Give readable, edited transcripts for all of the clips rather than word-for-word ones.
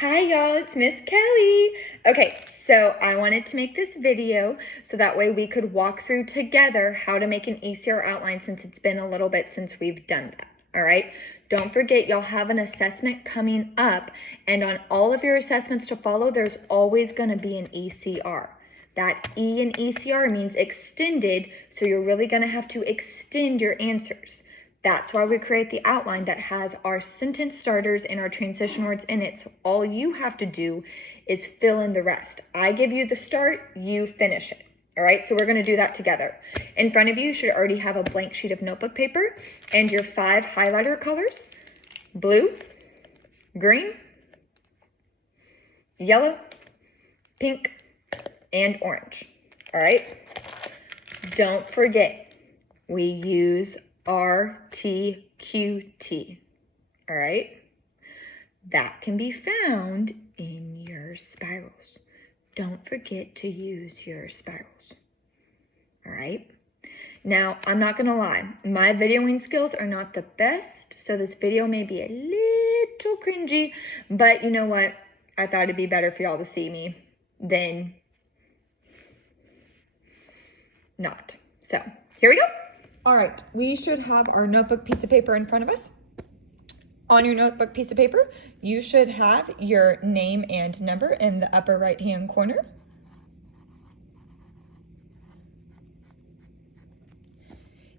Hi y'all, it's Miss Kelly. Okay, so I wanted to make this video so that way we could walk through together how to make an ECR outline since it's been a little bit since we've done that, all right? Don't forget, y'all have an assessment coming up, and on all of your assessments to follow, there's always gonna be an ECR. That E in ECR means extended, so you're really gonna have to extend your answers. That's why we create the outline that has our sentence starters and our transition words in it. So all you have to do is fill in the rest. I give you the start, you finish it. All right, so we're gonna do that together. In front of you should already have a blank sheet of notebook paper and your 5 highlighter colors: blue, green, yellow, pink, and orange. All right, don't forget, we use RTQT, all right? That can be found in your spirals. Don't forget to use your spirals, all right? Now, I'm not gonna lie, my videoing skills are not the best, so this video may be a little cringy, but you know what? I thought it'd be better for y'all to see me than not. So, here we go. All right, we should have our notebook piece of paper in front of us. On your notebook piece of paper, you should have your name and number in the upper right-hand corner.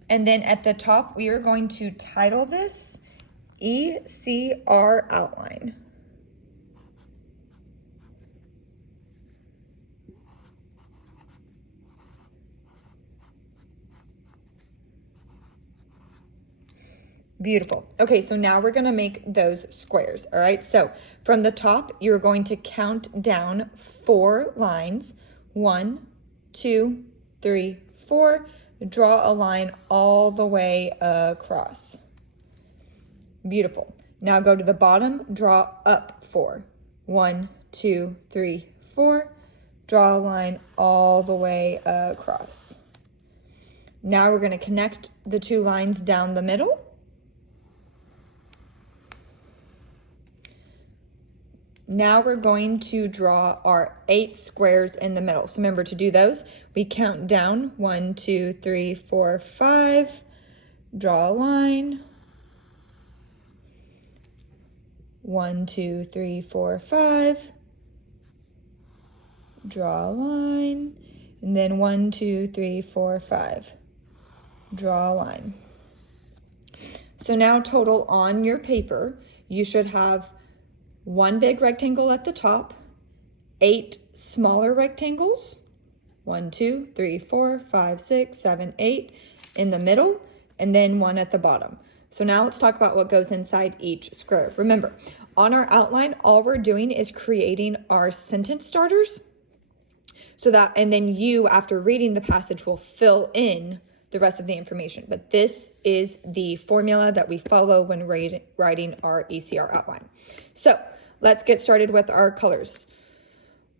And then at the top, we are going to title this ECR Outline. Beautiful. Okay, so now we're gonna make those squares, all right? So from the top, you're going to count down 4 lines. 1, 2, 3, 4. Draw a line all the way across. Beautiful. Now go to the bottom, draw up 4. 1, 2, 3, 4. Draw a line all the way across. Now we're gonna connect the 2 lines down the middle. Now we're going to draw our 8 squares in the middle. So remember, to do those, we count down 1, 2, 3, 4, 5. Draw a line. 1, 2, 3, 4, 5. Draw a line. And then 1, 2, 3, 4, 5. Draw a line. So now total on your paper, you should have 1 big rectangle at the top, 8 smaller rectangles, 1, 2, 3, 4, 5, 6, 7, 8 in the middle, and then 1 at the bottom. So now let's talk about what goes inside each square. Remember, on our outline, all we're doing is creating our sentence starters, so that, and then you, after reading the passage, will fill in the rest of the information. But this is the formula that we follow when writing our ECR outline. So let's get started with our colors.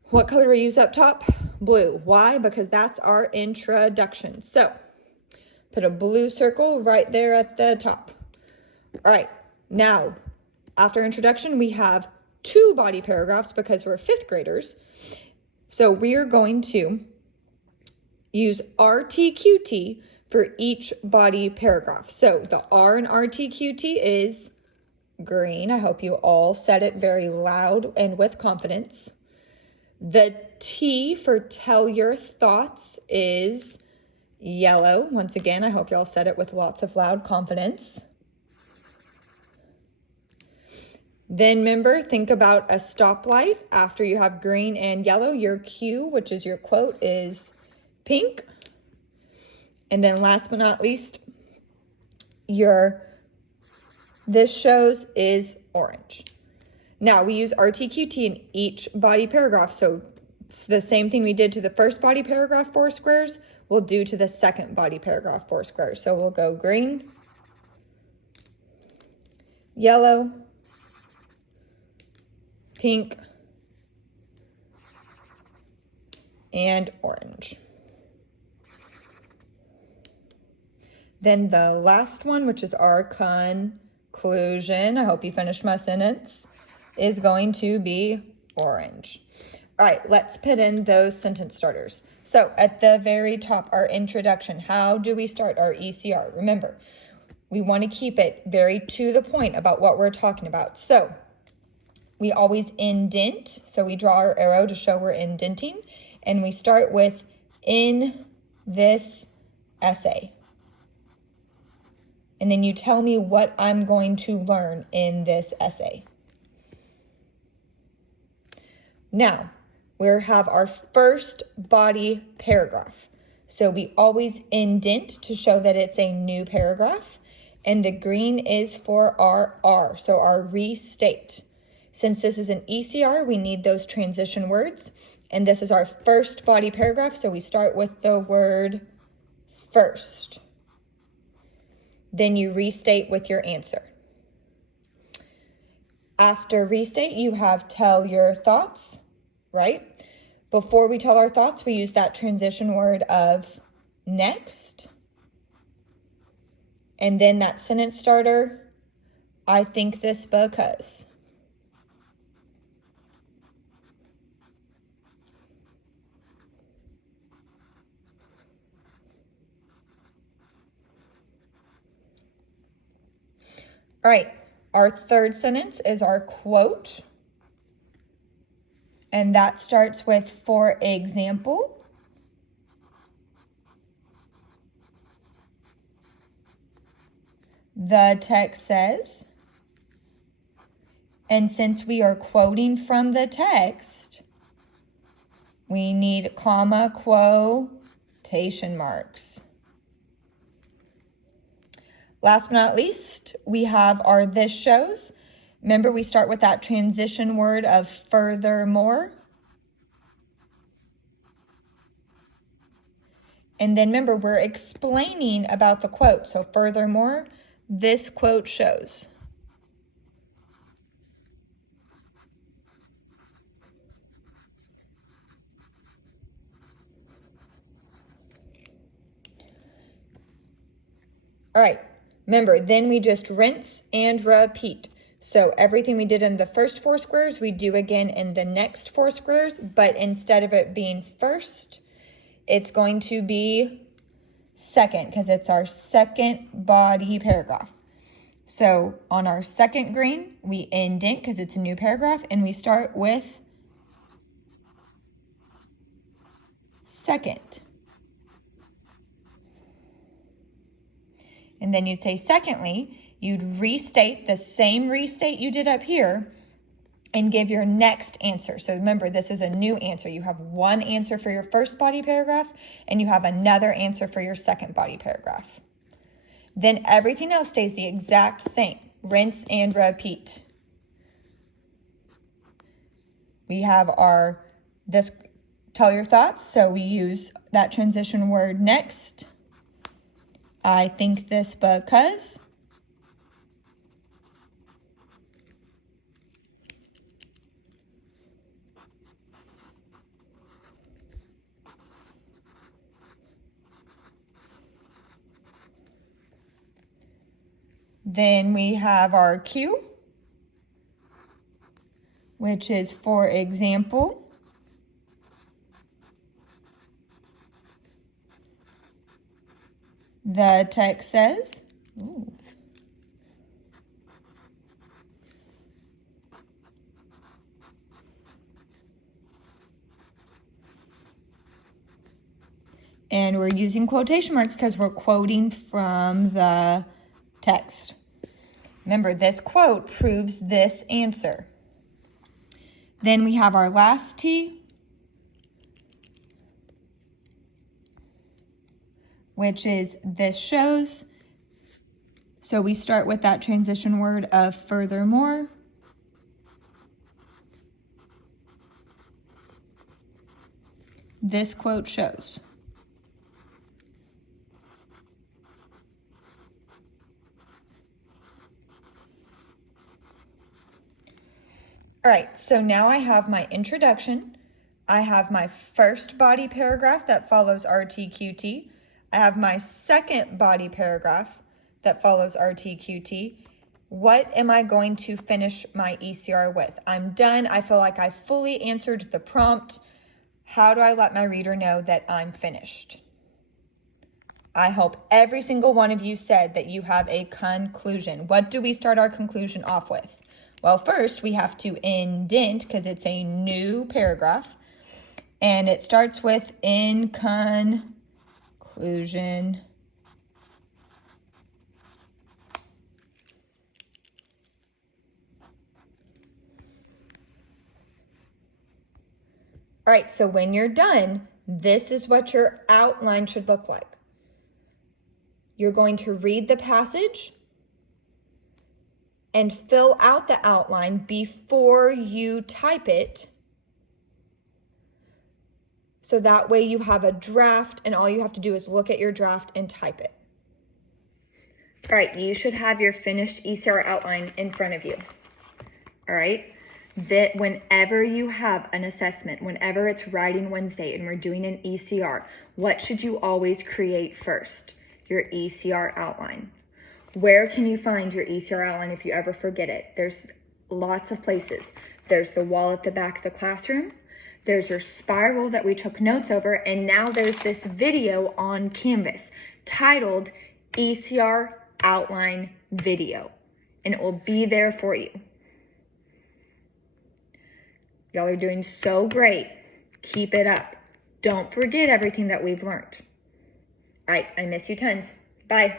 What color do we use up top? Blue. Why? Because that's our introduction. So put a blue circle right there at the top. All right, now after introduction, we have 2 body paragraphs because we're 5th graders. So we are going to use RTQT for each body paragraph. So the R in RTQT is green. I hope you all said it very loud and with confidence. The T for tell your thoughts is yellow. Once again, I hope y'all said it with lots of loud confidence. Then remember, think about a stoplight. After you have green and yellow, your Q, which is your quote, is pink. And then last but not least, your this shows is orange. Now we use RTQT in each body paragraph. So it's the same thing we did to the first body paragraph 4 squares, we'll do to the second body paragraph 4 squares. So we'll go green, yellow, pink, and orange. Then the last one, which is our conclusion. I hope you finished my sentence. is going to be orange. All right, let's put in those sentence starters. So at the very top, our introduction, how do we start our ECR? Remember, we want to keep it very to the point about what we're talking about. So we always indent. So we draw our arrow to show we're indenting. And we start with in this essay. And then you tell me what I'm going to learn in this essay. Now, we have our first body paragraph. So we always indent to show that it's a new paragraph. And the green is for our R, so our restate. Since this is an ECR, we need those transition words. And this is our first body paragraph, so we start with the word first. Then you restate with your answer. After restate, you have tell your thoughts, right? Before we tell our thoughts, we use that transition word of next. And then that sentence starter, I think this because. All right, our third sentence is our quote. And that starts with, for example. The text says. And since we are quoting from the text, we need comma, quotation marks. Last but not least, we have our this shows. Remember, we start with that transition word of furthermore. And then remember, we're explaining about the quote. So furthermore, this quote shows. All right. Remember, then we just rinse and repeat. So everything we did in the first 4 squares, we do again in the next 4 squares, but instead of it being first, it's going to be second because it's our second body paragraph. So on our second green, we indent because it's a new paragraph, and we start with second. And then you'd say, secondly, you'd restate the same restate you did up here and give your next answer. So remember, this is a new answer. You have one answer for your first body paragraph, and you have another answer for your second body paragraph. Then everything else stays the exact same. Rinse and repeat. We have our, this, tell your thoughts. So we use that transition word next. I think this because. Then we have our Q, which is for example. The text says. Ooh. And we're using quotation marks because we're quoting from the text. Remember, this quote proves this answer. Then we have our last T, which is this shows. So we start with that transition word of furthermore. This quote shows. All right, so now I have my introduction. I have my first body paragraph that follows RTQT. I have my second body paragraph that follows RTQT. What am I going to finish my ECR with? I'm done. I feel like I fully answered the prompt. How do I let my reader know that I'm finished? I hope every single one of you said that you have a conclusion. What do we start our conclusion off with? Well, first we have to indent because it's a new paragraph. And it starts with in conclusion. All right, so when you're done, this is what your outline should look like. You're going to read the passage and fill out the outline before you type it. So that way you have a draft and all you have to do is look at your draft and type it. All right, you should have your finished ECR outline in front of you. All right, that whenever you have an assessment, whenever it's Writing Wednesday and we're doing an ECR, what should you always create first? Your ECR outline. Where can you find your ECR outline if you ever forget it? There's lots of places. There's the wall at the back of the classroom. There's your spiral that we took notes over. And now there's this video on Canvas titled ECR Outline Video. And it will be there for you. Y'all are doing so great. Keep it up. Don't forget everything that we've learned. All right, I miss you tons. Bye.